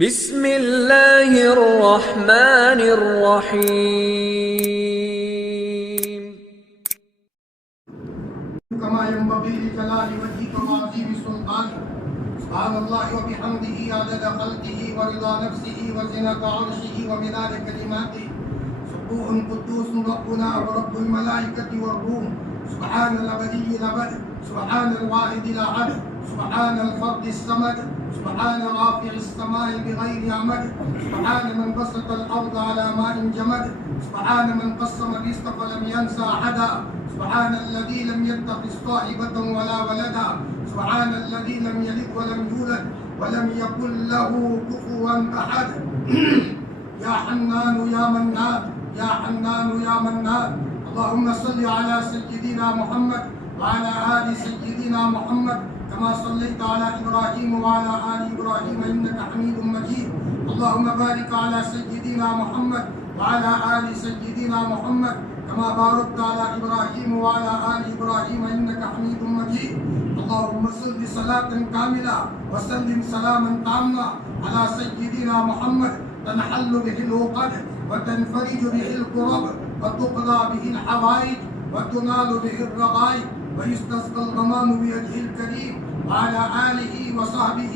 بسم اللہ الرحمن الرحیم۔ كما ينبغي لجلال وجهك وعظيم سلطانك سبحان الله وبحمده عدد خلقه ورضا نفسه وزنة عرشه ومداد كلماته سبوح قدوس ربنا ورب الملائكة والروح سبحان الأبدي الأبد سبحان الواحد الأحد سبحان الفرد الصمد سبحان رافع السماء بغير عمد سبحان من بسط الأرض على ماء جمد سبحان من قسم الرزق فلم ينسى أحدا سبحان الذي لم يتخذ صاحبة ولا ولدا سبحان الذي لم يلد ولم يولد ولم يكن له كفوا أحد يا حنان يا منان يا حنان يا منان اللهم صل على سيدنا محمد وعلى آل سيدنا محمد كما صليت على إبراهيم وعلى آل إبراهيم إنك حميد مجيد اللهم بارك على سيدنا محمد وعلى آل سيدنا محمد كما باركت على إبراهيم وعلى آل إبراهيم إنك حميد مجيد اللهم صل صلاة كاملة وسلم سلاما تاما على سيدنا محمد تنحل به العقد وتنفرج به الكرب وتقضى به الحوائج وتنال به الرغائب ويستسقى الغمام بوجهه الكريم وعلى آله وصحبه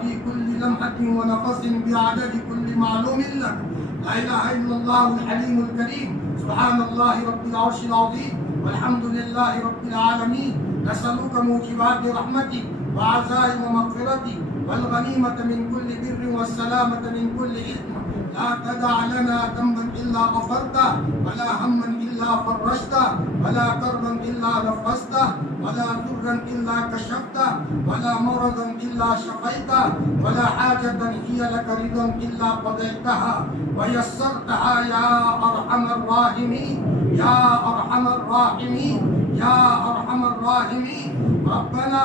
في كل لمحة ونفس بعدد كل معلوم لك لا إله إلا الله الحليم الكريم سبحان الله رب العرش العظيم والحمد لله رب العالمين نسألك موجبات رحمتك وعزائم مغفرتك والغنيمة من كل بر والسلامة من كل إثم لا تدع لنا ذنبا إلا غفرته ولا هما إلا فرجته ولا كربا إلا نفسته ولا ضرا إلا كشفته ولا مرضا إلا شفيته ولا حاجة هي لك رضا إلا قضيتها ويسرتها يا أرحم الراحمين يا أرحم الراحمين يا أرحم الراحمين ربنا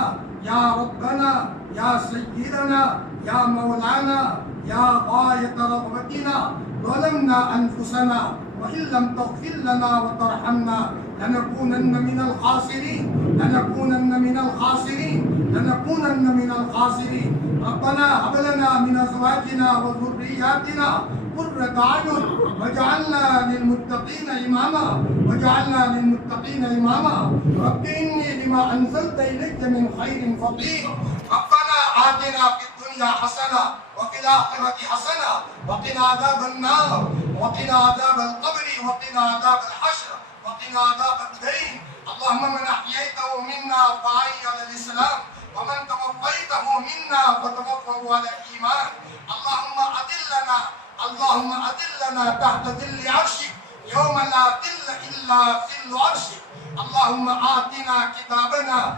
يا سيدنا يا مولانا يا غاية رغبتنا ظلمنا أنفسنا وإن لم تغفر لنا وترحمنا لنكونن من الخاسرين لنكونن من الخاسرين لنكونن من الخاسرين ربنا هب لنا من أزواجنا وذرياتنا قرة أعين واجعلنا للمتقين إماما واجعلنا للمتقين إماما رب إني لما أنزلت إليك من خير فقير ربنا آتنا في الدنيا حسنة وفي الآخرة حسنة وقنا عذاب النار وقنا عذاب القبر وقنا عذاب الحشر وقنا عذاب الدين اللهم من أحييته منا فأحي على الإسلام ومن توفيته منا فتوفه على الإيمان اللهم أذلنا تحت ظل عرشك يوم لا ظل إلا ظل عرشك اللهم آتنا كتابنا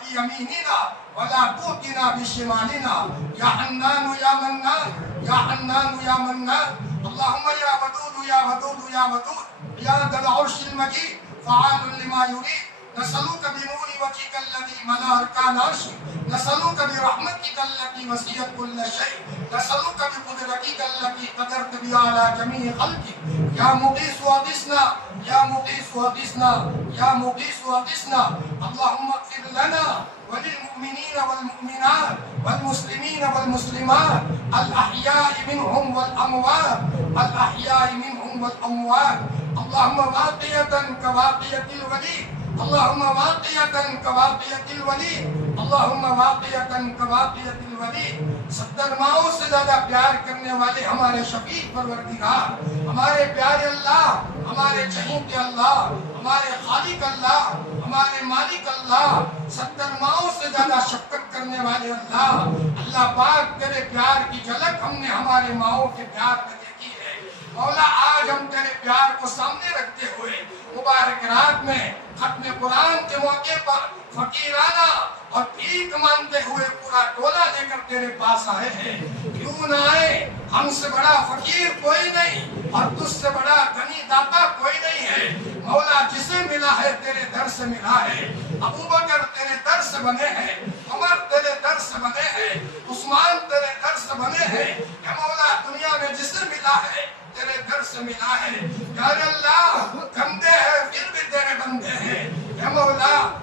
بيميننا ولا تؤتنا بشمالنا يا حنان يا منان يا حنان يا منان اللهم يا ودود يا ودود يا ودود يا ذا العرش المجيد فعال لما يريد نسألك بنور وجهك الذي ملا أركان عرشك نسألك برحمتك التي وسعت كل شيء نسألك بقدرتك التي قدرت بها على جميع خلقك يا مغيث أغثنا يا مغيث أغثنا يا مغيث أغثنا اللهم اغفر لنا وللمؤمنين والمؤمنات والمسلمين والمسلمات الأحياء منهم والأموات الأحياء منهم والأموات اللهم واقية كواقية الوليد اللهم واقية كواقية الوليد اللهم واقية كواقية الوليد 70 ماؤں سے زیادہ پیار کرنے والے ہمارے شفیق پروردگار ہمارے پیارے اللہ ہمارے چہیتے اللہ ہمارے خالق اللہ ہمارے مالک اللہ 70 ماؤں سے زیادہ شفقت کرنے والے اللہ پاک تیرے پیار کی جھلک ہم نے ہمارے ماؤں کے پیار میں دیکھی ہے مولا آج ہم تیرے پیار کو سامنے رکھتے ہوئے مبارک رات میں ختم قرآن کے موقع پر فقیرانہ اور بھیک مانگتے ہوئے پورا ٹولہ لے کر تیرے پاس آئے ہیں کیوں نہ آئے ہم سے بڑا فقیر کوئی نہیں اور تجھ سے بڑا غنی داتا کوئی نہیں ہے مولا جسے ملا ہے تیرے در سے ملا ہے ابوبکر تیرے در سے بنے ہیں عمر تیرے در سے بنے ہیں عثمان تیرے در سے بنے ہیں اے مولا دنیا میں جسے ملا ہے تیرے در سے ملا ہے یا اللہ بندے ہیں پھر بھی تیرے بندے ہیں اے مولا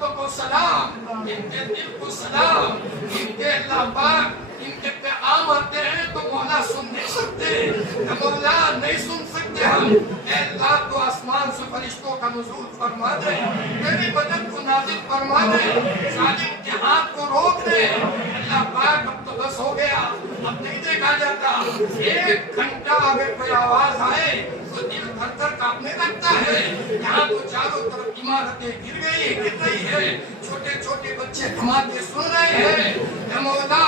قلب کو سلام، ان کے دل کو سلام، ان کے اللہ پاک ان کے پیغام آتے ہیں تو مولا سن نہیں سکتے، مولا نہیں سن سکتے ہم، اے اللہ تو آسمان سے فرشتوں کا نزول فرما دے، تیری مدد کو نازل فرما دے، ظالم کے ہاتھ کو روک دے، اللہ پاک اب تو بس ہو گیا، اب نہیں دیکھا جاتا، ایک گھنٹہ اگر کوئی آواز آئے تو دل تھر تھر کانپنے لگتا ہے، یہاں تو چاروں طرف عمارتیں گر رہی ہے، چھوٹے چھوٹے بچے دھماکے سن رہے ہیں، اے مولا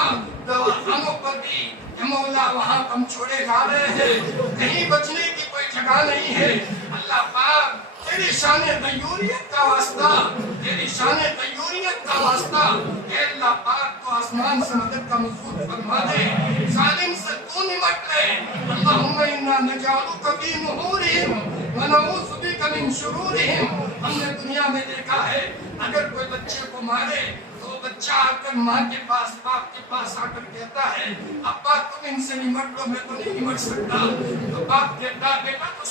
دواخانوں پر بھی اے مولا وہاں ہم چھوڑے جا رہے ہیں، کہیں بچنے کی کوئی جگہ نہیں ہے، اللہ پاک تیری شان غیوریت کا واسطہ، تیری شان غیوریت کا واسطہ، اے اللہ پاک تو آسمان سے مدد کا نزول فرما دے، ظالم سے تو نمٹ لے، اللہم انا نجعلک فی نحورہم ونعوذ بک من شرورہم۔ ہم نے دنیا میں دیکھا ہے اگر کوئی بچے کو مارے تو بچہ آ کر ماں کے پاس باپ کے پاس آ کر کہتا ہے ابا تم ان سے نمٹ لو، میں تو نہیں نمٹ سکتا، تو باپ کہتا بیٹا تو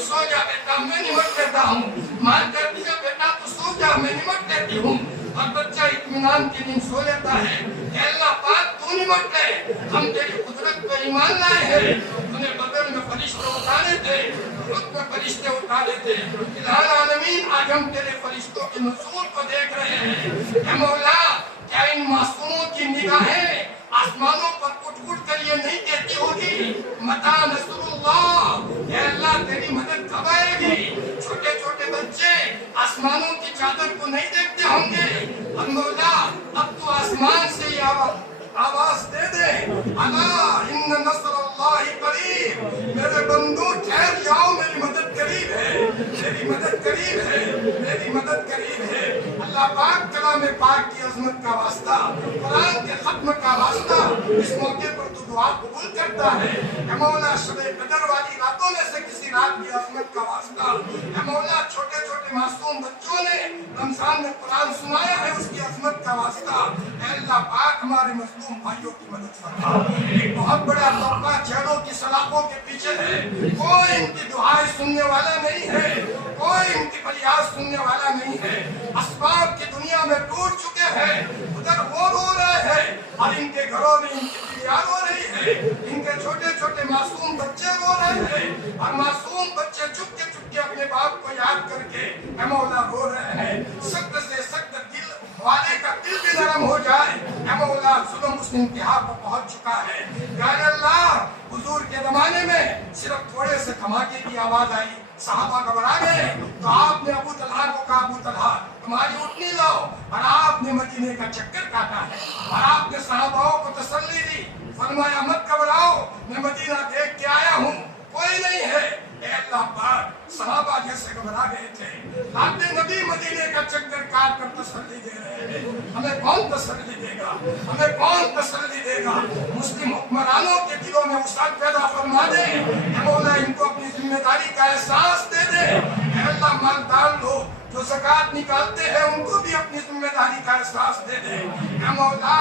سو جا بیٹا میں نمٹ لیتا ہوں، ماں کہتی ہے بیٹا تو سو جا میں نمٹ لیتی ہوں، اور بچہ اطمینان کی نیند سو لیتا ہے، اے اللہ پاک تو نمٹ لے، ہم تیری قدرت پہ ایمان لائے ہیں، تمہیں بدر میں فرشتے اتارے تھے، خود میں فرشتے اتارے تھے، الہ العالمین آج ہم تیرے فرشتوں کے نزول کو دیکھ رہے ہیں، اے مولا کیا ان معصوموں کی نگاہیں آسمانوں پر اٹھ اٹھ کر یہ نہیں کہتی ہوگی متی نصر اللہ، اے اللہ تیری مدد کب آئے گی؟ چھوٹے چھوٹے بچے آسمانوں کی چادر کو نہیں دیکھتے ہوں گے، اور مولا اب تو آسمان سے یہ آواز دے دے الا ان نصر اللہ قریب، میرے بندو ٹھہر جاؤ میری مدد قریب ہے، میری مدد قریب ہے، میری مدد قریب ہے، اللہ پاک کلام پاک کی عظمت کا واسطہ، قرآن کے ختم کا واسطہ، اس موقع پر تو دعا قبول کرتا ہے، اے مولا شب قدر والی راتوں میں سے کسی رات کی عظمت کا واسطہ، اے مولا چھوٹے چھوٹے معصوم بچوں نے رمضان میں قرآن سنایا ہے اس کی عظمت کا واسطہ، اے اللہ پاک ہمارے مظلوم بھائیوں کی مدد فرما، ایک بہت بڑا طبقہ چہروں کی سلاخوں کے پیچھے ہے، کوئی ان کی دعائیں سننے والا نہیں ہے، کوئی ان کی فریاد سننے والا نہیں ہے، اسباب کی دنیا میں ٹوٹ چکے ہیں، ادھر وہ رو رہے ہیں اور ان کے گھروں میں ان کی بیویاں رو رہی ہے، ان کے چھوٹے چھوٹے معصوم بچے رو رہے ہیں، اور معصوم بچے چپ کے اپنے باپ کو یاد کر کے اے مولا رو رہے ہیں، سخت سے سخت دل والے کا دل بھی نرم ہو جائے، اے مولا ظلم اس انتہا کو پہنچ چکا ہے، یا اللہ حضور کے زمانے میں صرف تھوڑے سے دھماکے کی آواز آئی، صحابہ گھبرا گئے، تو آپ نے ابو طلحہ کو کہا ابو طلحہ تمہاری اٹھنی لاؤ، اور آپ نے مدینے کا چکر کاٹا ہے، اور آپ نے صحابہ کو تسلی دی، فرمایا مت گھبراؤ میں مدینہ دیکھ کے آیا ہوں، کوئی نہیں ہے، اے اللہ پاک صحابہ جیسے گھبرا گئے تھے، آپ نے نبی مدینے کا چکر کاٹ کر تسلی دے رہے ہیں، ہمیں کون تسلی دے گا، ہمیں کون تسلی دے گا؟ مسلم حکمرانوں کے دلوں میں وسعت پیدا فرما دے، اے مولا ان کو اپنی ذمہ داری کا احساس دے دے، اے اللہ مالدار لوگ جو زکوٰۃ نکالتے ہیں ان کو بھی اپنی ذمہ داری کا احساس دے دے، اے مولا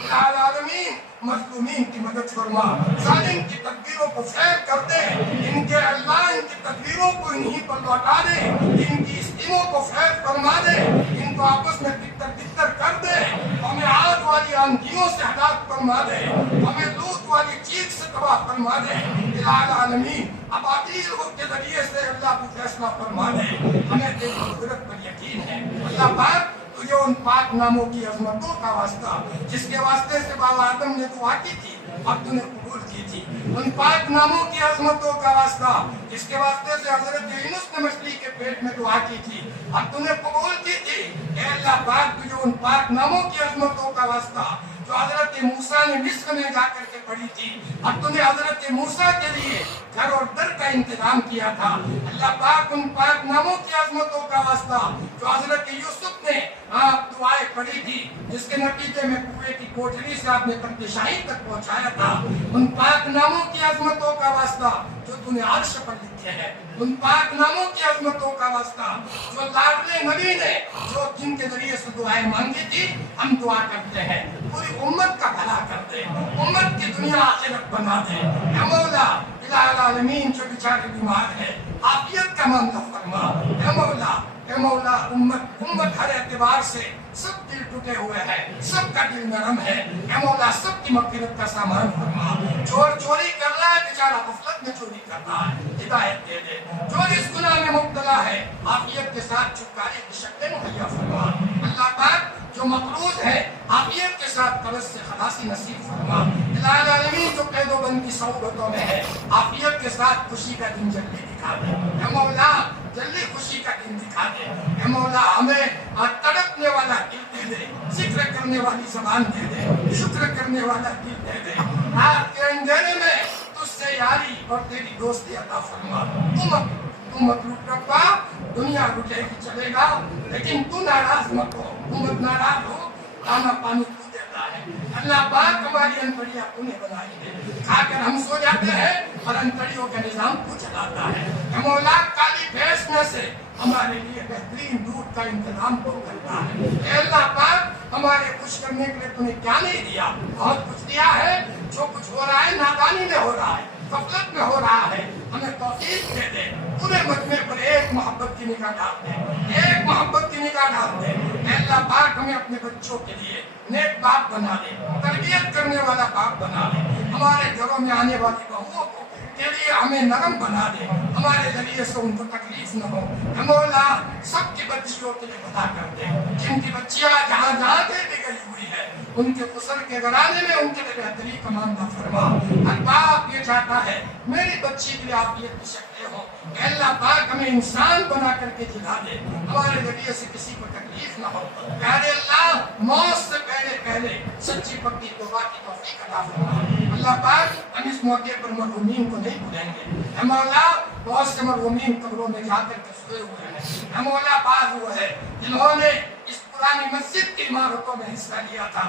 الہ العالمین مظلومین کی مدد فرما، ظالم کی تدبیروں کو فیل کر دے، ان کے اللہ ان کی تدبیروں کو انہی پر لوٹا دے، ان کی اسکیموں کو فیل فرما دے، ان کو آپس میں بہتر کر دے، ہمیں آگ والی آندھیوں سے ہلاک فرما دے، ہمیں لوٹ والی چیخ سے تباہ فرما دے، الہ العالمین اباطیل کے ذریعے سے اللہ کو فیصلہ فرما دے، ہمیں تیری قدرت پر یقین ہے، اللہ پاک تجھے ان پاک ناموں کی عظمتوں کا واسطہ جس کے واسطے سے بابا آدم نے دعا کی تھی اور تو نے قبول کی تھی، ان پاک ناموں کی عظمتوں کا واسطہ جس کے واسطے سے حضرت یونس نے مچھلی کے پیٹ میں دعا کی تھی اور تو نے قبول کی تھی، اے اللہ پاک تجھے ان پاک ناموں کی عظمتوں کا واسطہ جو حضرت موسیٰ نے مصر میں جا کر کے پڑھی تھی اور تو نے حضرت موسیٰ کے لیے گھر اور در کا انتظام کیا تھا، اللہ پاک ان پاک ناموں کی عظمتوں کا واسطہ جو حضرت یوسف نے آپ دعائیں پڑھی تھی جس کے نتیجے میں کنویں کی کوٹری سے آپ نے تخت شاہی تک پہنچایا تھا، ان پاک ناموں کی عظمتوں کا واسطہ جو تو نے عرش پر لکھے ہیں، ان پاک ناموں کی عظمتوں کا واسطہ جو لاڈلے نبی نے جو جن کے ذریعے سے دعائیں مانگی تھی ہم دعا کرتے ہیں، پوری امت کا بھلا کر دے، امت کی دنیا آخرت بنا دے، اے مولا الہ العالمین جو بیچارے بیمار ہے عافیت کا معاملہ فرما، اے مولا اے مولا امت ہر اعتبار سے سب دل ٹوٹے ہوئے ہیں، سب کا دل نرم ہے، اے مولا سب کی مغفرت کا سامان فرما۔ چور چوری کر رہا ہے بیچارہ غفلت میں چوری کر رہا ہے، ہدایت دے دے۔ چور اس گناہ میں مبتلا ہے، عافیت کے ساتھ چھٹکارے کی شکلیں مہیا فرما۔ اللہ پاک جو مقروض ہے عافیت کے ساتھ قرض سے خلاصی نصیب فرما۔ الہ العالمین جو قید و بند کی صعوبتوں میں ہے عافیت کے ساتھ خوشی کا دن جلدی دکھا دے، اے مولا جلدی خوشی کا دن دکھا دے، اے مولا ہمیں تڑپنے والا دل دے دے، ذکر کرنے والی زبان دے دے، شکر کرنے والا دل دے دے۔ رات کے اندھیرے میں تجھ سے یاری اور تیری دوستی عطا فرما۔ تو مت لوٹ ربا، دنیا لوٹے گی چلے گا لیکن تو ناراض مت ہو، امت ناراض ہو، دانا پانی تو دیتا ہے۔ اللہ پاک ہماری انتڑیاں تو نے بنائی ہے، کھا کر ہم سو جاتے ہیں اور انتڑیوں کا نظام تو چلاتا ہے۔ اے مولا کالی بھینس میں سے ہمارے لیے بہترین دودھ کا انتظام تو کرتا ہے۔ اے اللہ پاک ہمارے خوش کرنے کے لیے تو نے کیا نہیں دیا، بہت کچھ دیا ہے۔ جو کچھ ہو رہا ہے نادانی میں ہو رہا ہے، غفلت میں ہو رہا ہے، ہمیں توفیق دے دے۔ پورے مجمع پر ایک محبت کی نگاہ ڈال دے، ایک محبت کی نگاہ ڈال دے۔ اے اللہ پاک ہمیں اپنے بچوں کے لیے نیک باپ بنا دے، تربیت کرنے والا باپ بنا دے۔ ہمارے گھروں میں آنے والی بہوؤں کو کے لیے ہمیں نرم بنا دے، ہمارے ذریعے سے ان کو تکلیف نہ ہو۔ اے مولا سب کی بچیوں کے لیے بتا کر دے، جن کی بچیاں جہاں جہاں سے بھی گئی ہوئی ہے ان کے قصر کے گھرانے میں ان کے لیے بہتری کا معاملہ فرما۔ ہر باپ یہ چاہتا ہے میری بچی کے لیے عافیت کی شکلیں ہوں۔ اے اللہ پاک ہمیں انسان بنا کر کے جلا دے، ہمارے ذریعے سے کسی کو تکلیف نہ ہو۔ پیارے اللہ موت سے پہلے سچی پکی توبہ کی توفیق عطا فرما۔ اللہ پاک ہم اس موقع پر مرحومین کو نہیں بھولیں گے۔ اے مولا بہت سے مرحومین قبروں میں جا کر کے سوئے ہوئے ہیں۔ اے مولا بعض وہ ہے جنہوں نے اس پرانی مسجد کی عمارتوں میں حصہ لیا تھا،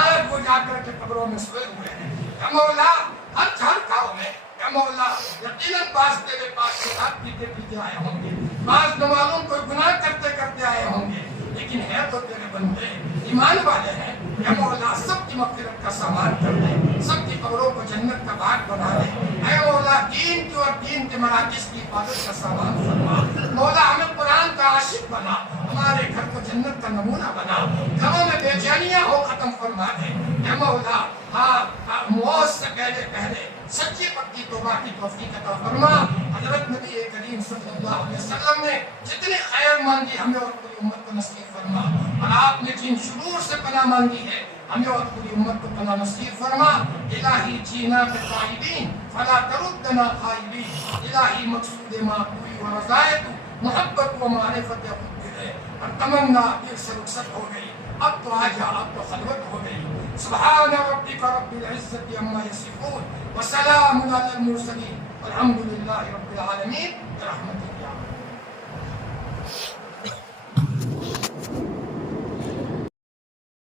آج وہ جا کر کے قبروں میں سوئے ہوئے ہیں۔ اے مولا ہر گھاؤں میں اے مولا یقیناً بعض تیرے پاس شراب پیتے پیتے آئے ہوں گے، بعض نمازوں کو گناہ کرتے کرتے آئے ہوں گے، لیکن ہے تو تیرے بندے ایمان والے ہیں۔ اے مولا سب کی مغفرت کا سامان کر دے، سب کی قبروں کو جنت کا باغ بنا دے۔ اے مولا دین کی اور دین کے مراکز کی حفاظت کا سامان فرما۔ مولا ہمیں قرآن کا عاشق بنا، ہمارے گھر کو جنت کا نمونہ بنا، گھروں میں بے چینیاں ہو ختم فرما دے۔ اے مولا موت سے پہلے سچی پکی توبہ کی توفیق عطا فرما۔ حضرت نبی کریم صلی اللہ علیہ وسلم نے جتنی خیر مانگی ہمیں اور پوری امت کو نصیب فرما، اور آپ نے جن شرور سے پناہ مانگی ہے ہمیں اور پوری امت کو پناہ نصیب فرما۔ الہی جینا کے قائبین فلا تردنا خائبین، الہی مقصود معقولی و رضایت محبت و معرفت خود ہے، اور تمنا دل سے رخصت ہو گئی، اب تو آجا اب تو خلوت ہو گئی۔ سبحان ربک رب العزت عما یصفون وسلام علی المرسلین والحمد للہ رب العالمین برحمتہ۔